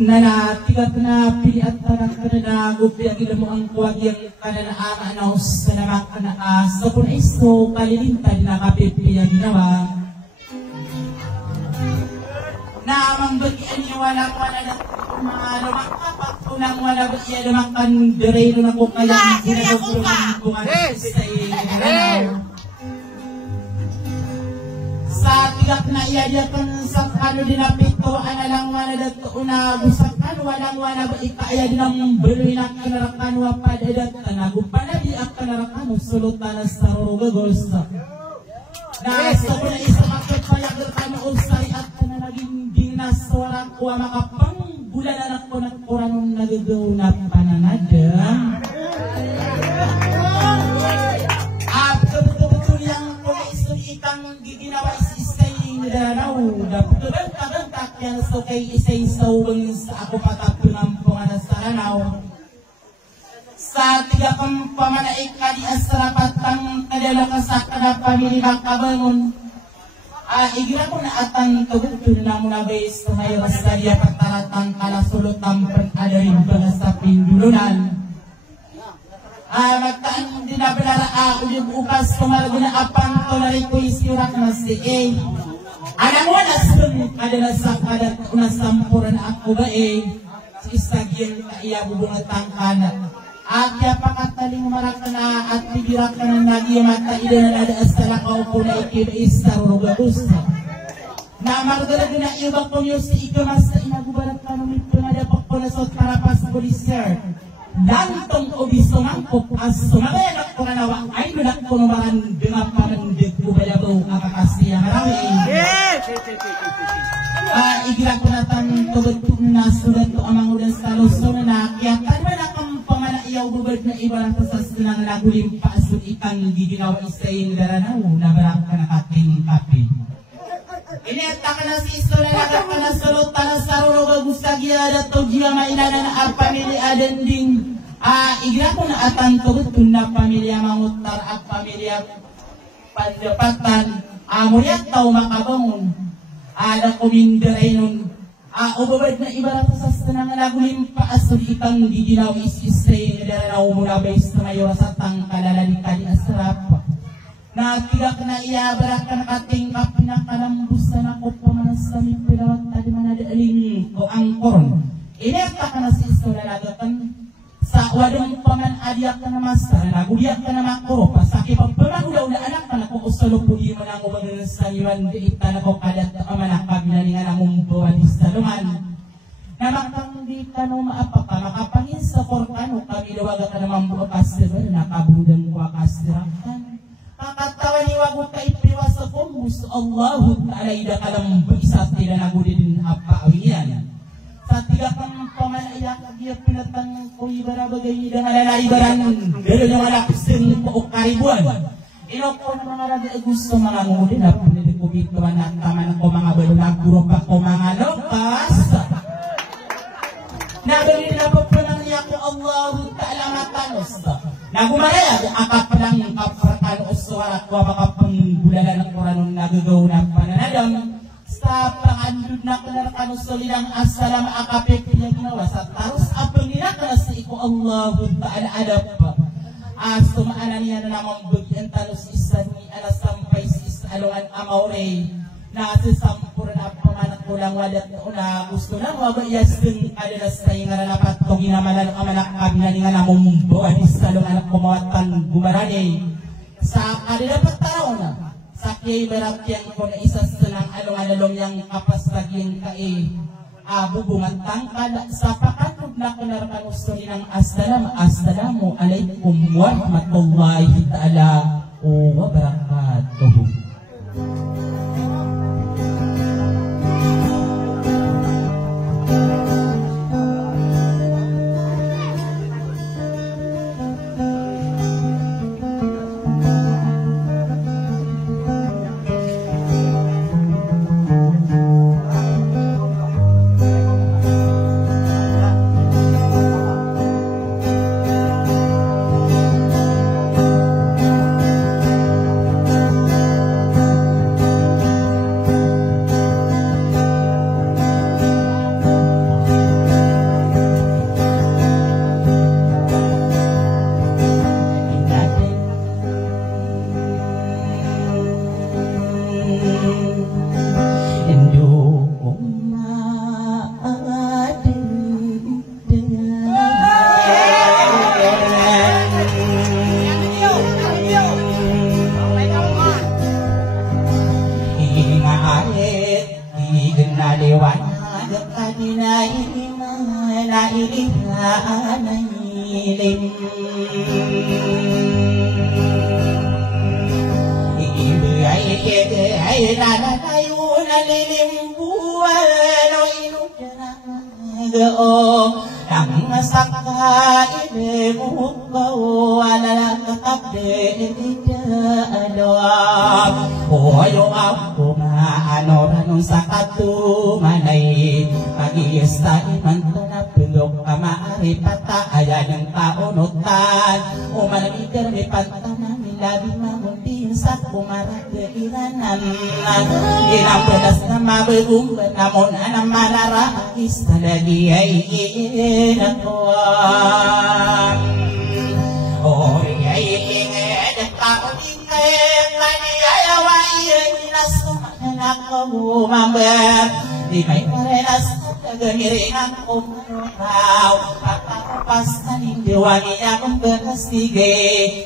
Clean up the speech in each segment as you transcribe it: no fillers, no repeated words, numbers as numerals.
Nana tiga kena pilih antara kena gupi yang ilmu angkuat yang kana anaus sa namak anaas sapun iso kalilinta di nakapipi yang ginawa na mambagian niya wala na mga lumakapat unang wala bagiya lumakan direno na kung kaya ginagagulungan kung ano sa iyo sa tigak na iyadyakan sa kano dinapito analang wana dato una busakan walang wana ba ikaya dinang beloy na kanarakan wapad edat tanagupana di akanarakan sulutan sa rurugagos na sa kuna isa makapayag derkano usari at na naging dinaswara ko makapang bulanan ako na kuranong nagagaw na pananadang betul-betul yang kung itang giginawa Danaw, dapat kadang-kadang yang sukay isay-sawang sa ako patapunang panganasaranaw. Sa tiga kang pamanaik ka di asarapatang kadalakasak ka na pamilibang kabangon. Igira ko na atang tagutun na muna base sa ngayon sa diya pataratang kalasulotang panadarin ba sa pindulunan. Magtaan din na belara ulit upas kumaraguna apang tolari ko isiurak na si A. Alam mo na adalah sa kadat na sampuran ako ba sa istagyan ka iya bubungatang kanat. At kaya pakataling marakana at bibirak ka na nagya mata ida na nadaas talakaw po na ikibais sa rugagusta. Na magdalaga na ibang komyos ikamas na inagubarat ka nung ito na dapat po na sa tarapas polisir. Dantong obiso mangkop as sumagayanak ko na nawa ay lunak ko numaran dengan pamandig ubalabaw akakasiya marami. Igira ko na tang tugatun na sugat ko amang ulan sa luso na nakyatan man akong pamanaiyaw bubad na iba ng pasas ng nagulim paasod ikang giginawa isayin garanaw na barak ka nakating kape. Iniata ka na si iso na nagat ka na sulot na sa ruruga gustagya dato giya mainana na ang pamilya adending. Igira ko na atang tugatun na pamilya mangutar at pamilya pandapatan. Muriat tao makabangon. Ada kumindaray nun. Ubabad na ibarat sa sanang nagulim paasod itang giginaw is-isay na daranaw muna ba sa mayor sa tang kalalalikan ni asrap. Nagtigak na iyabarak ka nakatingkap na kalambusan ako pumanasami pilawat at manadaling ko ang koron. Inekta ka na si iso na nagatan sa wadang paman adiak ka na masara, naguliak ka na makuro, pasaki pagpaman ulaw na anak ka na kung usalo po di mo na ngumagan sa iwan di ita na ko kadat na pamanakab na nga na mumbawa di salungan. Namakang di ka no maapaka, makapangin sa korkano, kami lawaga ka na mambuwa kasira, nakabudang kwa kasirakan. Kakatawa ni wago ka ipriwasa ko, muso Allahu ta'ala ida ka lang isas nila nagudin apa awiyan. Sa tiga kang pamanayak dia pinatang ko ibara bagay dengan lalaibaran dero yang alaksin ko karibuan. Inoko na mga raga gusto mga ngudin na pinili ko bito na taman ko mga balunag puro pa ko mga lokas. Nabili na po lang niya ko Allahu ta'ala matanos. Nagumaraya akap lang kapratan uswara ko baka pangbulalan ng Quran nagagaw na pananadam. Sa pangandud na kanarakan usulilang assalam akapit niya ginawa sa tarus apang ginakala sa iko Allahu ta'ala adap sumaanan niya na namang bugyan talus isa ni alas sampay sis alungan amaure na sisampuran na pamanak ulang wadat na una gusto na wabayas din adalas tayo nga nalapat ko ginamalan ang manak kabina nga namumumbawa di sa alungan kumawatan gumarani sa kadilapat taraw na sakay berakyan ko na isa senang along-along yang kapastagin kae bubungan tangkad sa pakatog na kunarakan gusto ng assalamu alaikum warahmatullahi ta'ala wa barakatuh. namun ana marara istalagi ay nakuam oh ay inged pauling kani ayawa inasumana ko mamber di may karenas gamiringan ko raw papapasan indiwangi akong berkastige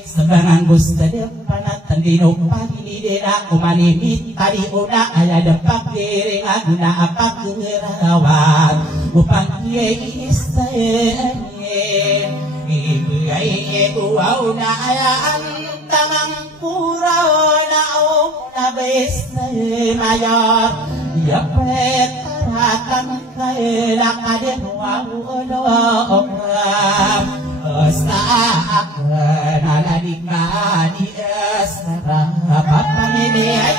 sebangan gusto depan tandino pagilidera kumanimit tadi una aya depak diri aguna apa kerawat upang kiai istanye ibu ai uau na aya antamang kurau na o na beste mayor ya petarakan kaila kaden wau ono Sa'akan aladika di asara Papangini ay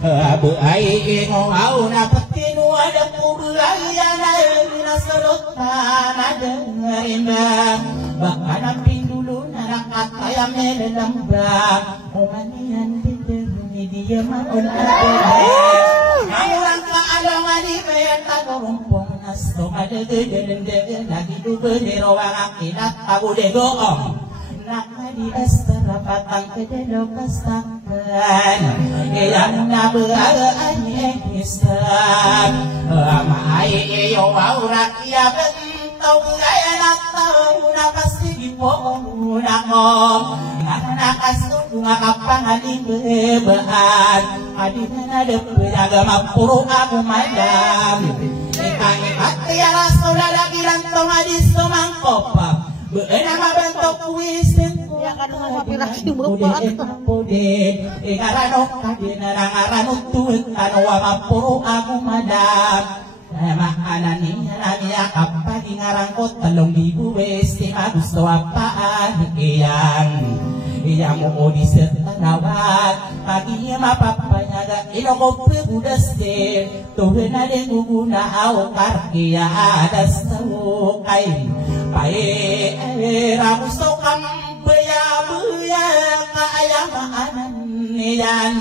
Abu ay ngau na patinu ada kubulayan ay nasalot na dengerin bang Baka namping dulu narakat ayam nelambang Umanian diderni dia maun adeng Maulang kaalongan di bayan tagorumpong Nasto madege lagi dubeni rawang akilat abu degoong nakadi astara patang kedelo kastakan yang nabeaan islam amai yo aura kia bentau gaya natau napasti dipong nakong nakasu ngakapang adi beban adina de jaga mapuru aku madam Ikangi hati ya rasul lagi lantong adis mangkopa beena mabentok kuisin ya kadang ngapiraki bapak pode ikarano kadina rangarano tuwet kanawa mapuro aku madam makanani nanya kapag ngarangkot 3,000 besti gusto apaan Iyang mo di setanawat pagi mapapanyaga inokope budas de tuhen ade guguna au karkia adas tawukay pae ragusto kam beya kaya maanan niyan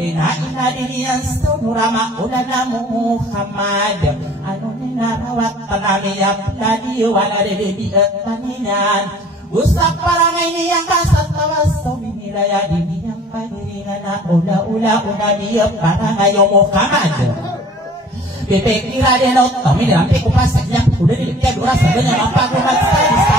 ina diniyan sunurama ulana Muhammad ano ninarawat tanamiyap tadi wala de di kaninan Usap parangay niyang kasat tawas Suminilaya di niyang paniringan na ula niya parangay yung Muhammad Pipikira din o Kami nilampi ko pa sa niya Udah nilikya dura sa ganyan Ang pagumagstay sa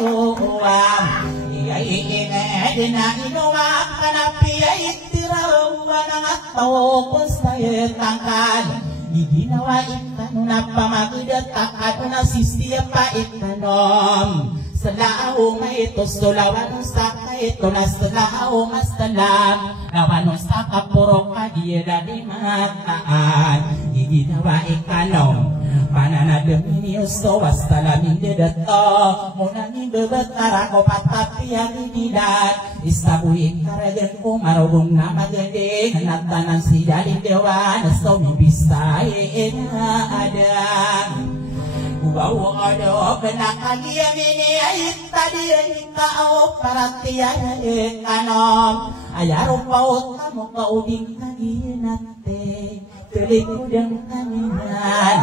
uwang Iyay iined na inuwak Kanapi ay itirawan Ang ataw ko sa tangkal Iginawa itan na pamagudat Takad na sisiya pa itanom Salao may ito sulawan sa ito na salao masalam Lawan sa kapuro kadira di mataan Iginawa ikanom Pananadam ini uso wasalamin dedato Munangin bebatara ko patapi yang inidat Isabuhin karagan ko marugong na magaling Natanan si dari dewa na sumibisay na adang Wow, ada penakalia ini ayat tadi kau perhatian kanom ayah rupaut kamu kau dingkagi nate keliku dan kaninan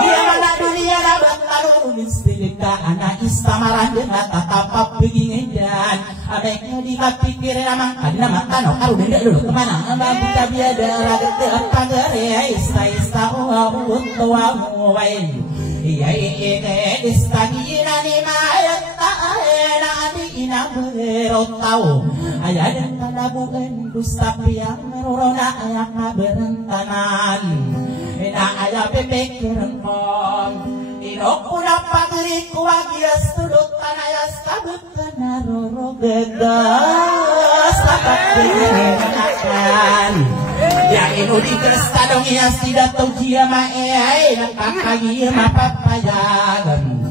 dia mana dunia dapat taruh nistilika anak istamaran dengan tatap begini dan abeknya dikapikir namang karena makan kau benda dulu kemana abang kita biada ragat apa gere isa tua muwain Iyay ine istagina ni mayat taena adi na berotau aya dan kalabuan dusta piang merona aya kaberantanan ina aya bebekiran kong inokuna pagri kuagias tudut tanayas kabut kana roro gegas kakak ya inu di kerestadong ias tidak tau jia mae nakakagi mapapayagan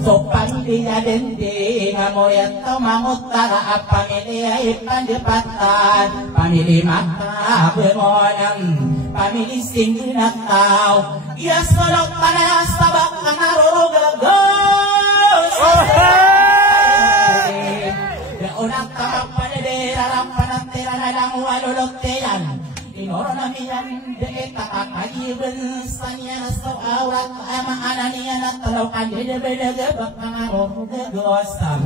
so pamilya dende ngamoyat tau mangutara apang ini ay pandepatan pamili maka bengonang pamili singgi nakau iya solok panayas tabak kangaroro gagos ya unak tamak panede rarampanan teranadang waloloteyan inoro namiyan de kakakayiben sanya so awat ama ananiya natalokan de bedege bakangaro gegosam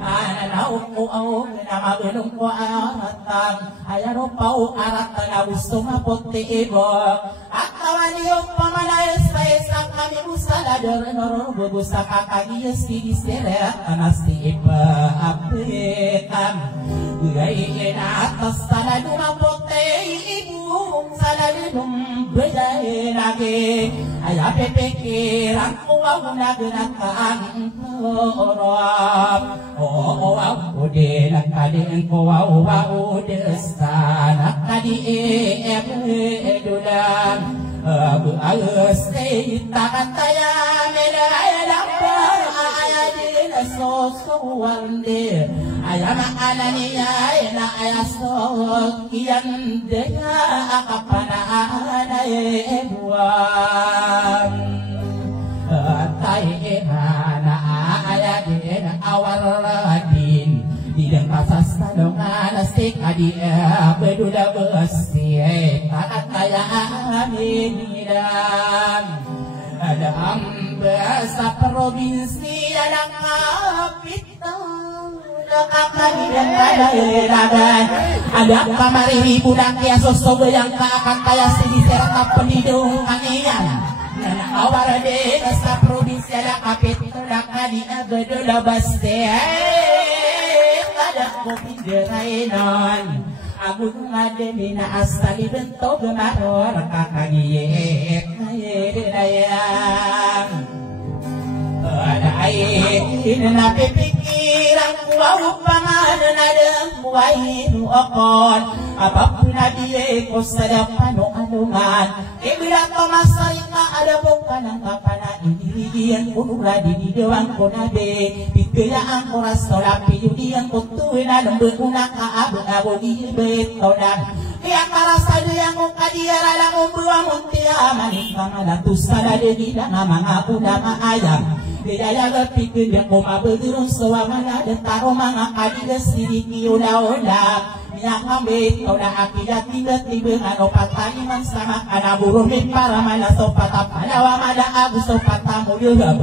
ananau au nama belum ko aratan ayaro pau aratan abusuma pote ego akawaniyo pamanay sa kami musala de noro bubusa kakagiyes di sere anasti iba apetam guyay na atas sana dumapote salalum bejai lagi ayah pikiran kuau naganakan orang oh ude nakadin kuau ude sana kadi edulan abu agus takat saya melaya dapat ayah sosuwande ayama ananiya ina ayasok kian denya akapana anayebuam tai ehana ayadin awaradin didang pasas tanongan astik adi bedula besi takat kaya aminidam ada ambasa provinsi anak kapital kakaknya ada kamari ribu dan kia sosobe yang akan kaya sini serta pendidung kanian awal desa provinsi anak kapital kakaknya bedula besi ada kopi derainan aku ngademina asali bentuk gemaror kakaknya ayam ada air nape pikiran kuau panganan ada kuai nuokon apapun adie ko sadapano anungan ibira tomasarita ada bukan kapana indirian kunura di dewan konabe bikayaan oras tolapi yudian kutuina lembe unaka abu di betodan ya karasa yang mukadia dalam buah muntia manikang ada tusala de gila mga udama ayam Daya berpikir yang koma bergerung sewamana dan taro mga kadiga sidiki ula-ula yang ambit kau dah akidat tiba-tiba ngano pataniman sama kana burumi para mana sopata panawa mada abu sopata mulia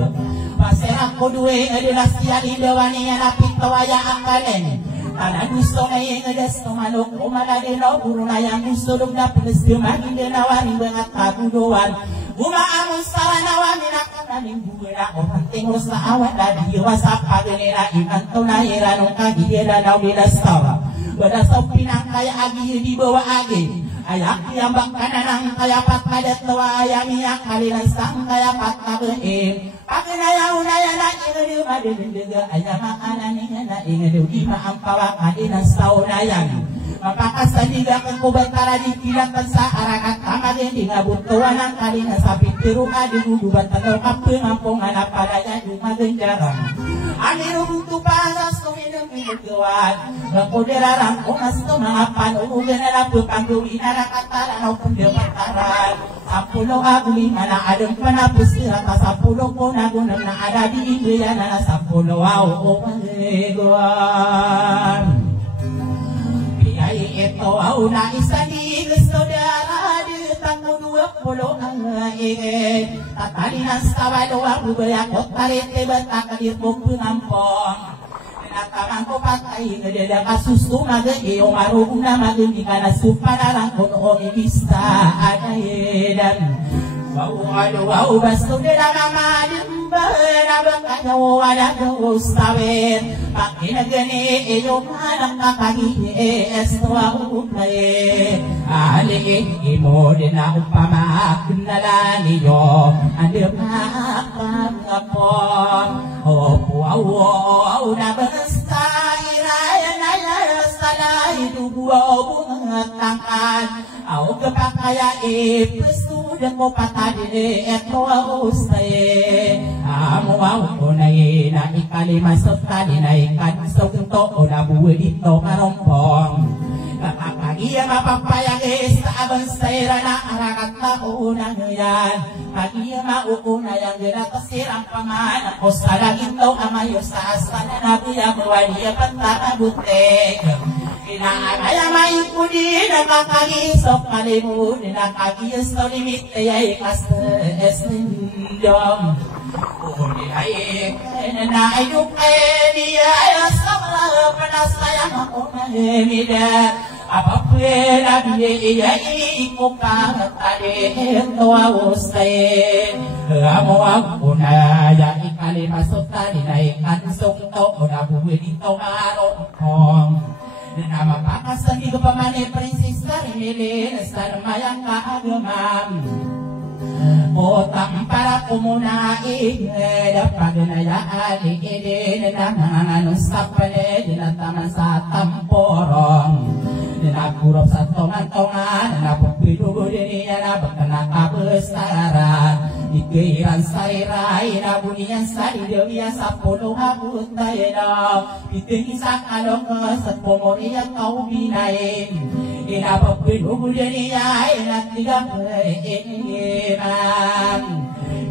pasera ko duwe adalah siali dewani yang napit tawaya akanen karena gusto na yung gusto manok umalade no guru na yang gusto dog na penes dumagin din nawari bangat kaguduan gumaamon sa nawami na kanaling buwira o pantingo sa awat na diwa sa paganira imanto na iranong kagiyera na umilastawa bada sa pinangkaya agi di bawah agi ayak yang bakanan kayapat kadat tawa ayamiyak kalilan sang kayapat kabein pakinaya unaya na ingadu madendega ayama ananinya na ingadu di maampawa kadinan saunayang mapakasadiga kang kubatara di kilatan sa arakat kamagin di ngabutuan ang kalina sa pitiru adi guduban tanaw kapeng ampong anak padaya di magenjarang amiru butu pasas kuminum minutuan ngkudirarang umas to mga panuugan na napupangguwi na nakatara na pundepartaran sapulo agumi mana adeng panapus tirata sapulo po nagunang na ada di India na sapulo au umaheguan ito au na isa di saudara di tanggung 20 ang ingin tatali ng sawalo ang ubaya ko tarite batakalit mo punampong natamang ko patay ngadala kasusto iyo marunong na magiging ka na supanalang ko noong ibista anayedan wow basto nila mamadin na bakayo wala gustawin pakinagani iyo manang kakagiyes tuwaunaye aliin mo din ako pamaknala niyo andi makakapon opo na basta irayan ay salay dugo bungatangkan au kapakaya presudan mo patadine eto ausaye amo au na ikalima sa kanina ikan sa to na buwi dito karompong kapakagiya mapapayag sa abansayra na arakat na unang yan kagiya mauuna yang ginakasirang paman ako sa langit daw amayo sa asana na biya mawaliya pagkakabutik Kaya maikudi nakakagisok kalimunin nakagiyos to limit ay kastes nindom Uni ay nanayok ay diya sa mga panasayang ako na hemida Apapwela diya ikukang talim tuwawos tayo Amo ako na ya ikalimasok tali na ikansok to na buwi dito marong na mapakasan di ko pa man princess karimilin sa mayang kaagumam Otang para kumunain dapat ginayaan ikidin na nanganganong sa paned na taman sa tamporong Nagkurap sa tongan-tongan napagpidugo din niya na baka nakabesaran Ikiran sa iray na buniyan sa idewya sa puno habut na ina Iting isang along sa pumuriya kaubinayin Inapagpidugo din niya inatigang iinan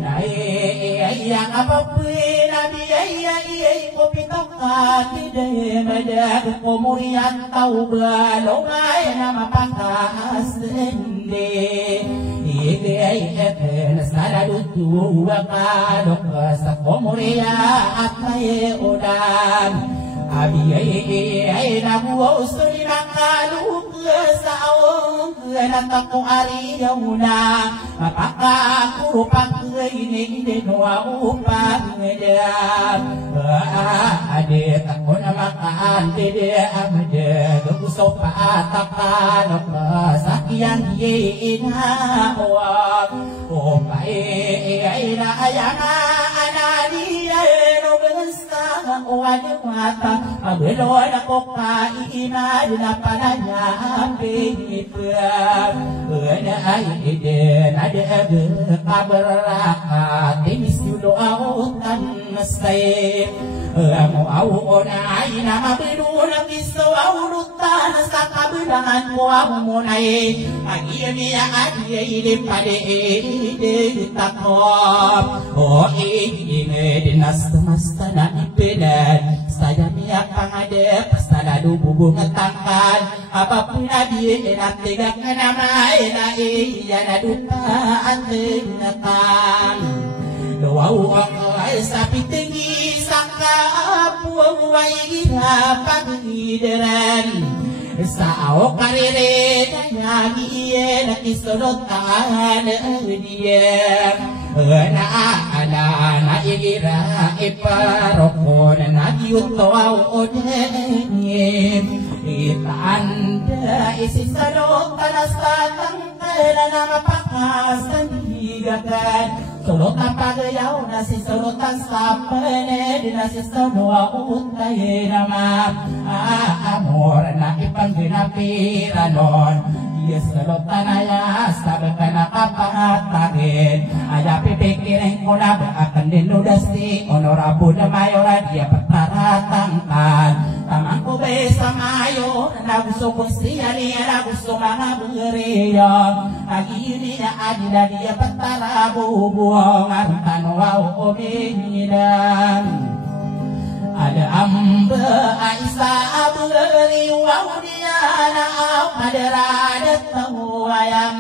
Naiiyak apapwina biyay ko pitakat Ide madag pumuriyan taubalo ngay na mapangkas hindi Ide ay epen sa nalutuwa ka sa pumuriya at may ulan Abi ay nabuo suri nakaluk sa awong natako ariyaw na mapakakurupak ining dinwa upang ngedam Adit ako na makaantide amade gusto paatakan sakyan iinawag ay naayama ananiya no basta wala mata Abelon ako kainad na pananyapin ipag na ay din adeg kabaraka tinis yulo autan nasay amo au na ay na mabiru na biso aurutan sa kabilangan mo ang munay agiyamiya adiyay pade takop o iine dinasta na ipilan saya miyak pangadep saladu bubung tangkan apapun nabi enak tegak nama ena iya nadupa antenatan Wau ang sapi tinggi sangka puang waira pangideran sao karire nyagi ye nakisorotan dia na ana igira iparoko na nagiuto odenye itanda isisano kanasatang kaya na mapakasan higagan solotan pagayaw na si solotan sa paned na si sanwa utay naman amor na ipangginapiran Yes, solotan aya sabi ka nakapangatarin Aya pipikirin ko na akan dinudasi Honorable na mayora diya pagparatangkan Tamang ko ba sa mayo na gusto ko siya niya na gusto mga buriyo Agini na adila diya pagtarabubuong Ang tanwa o umihilang Ada amba ay sa aburiwaw niya na madarada tawayam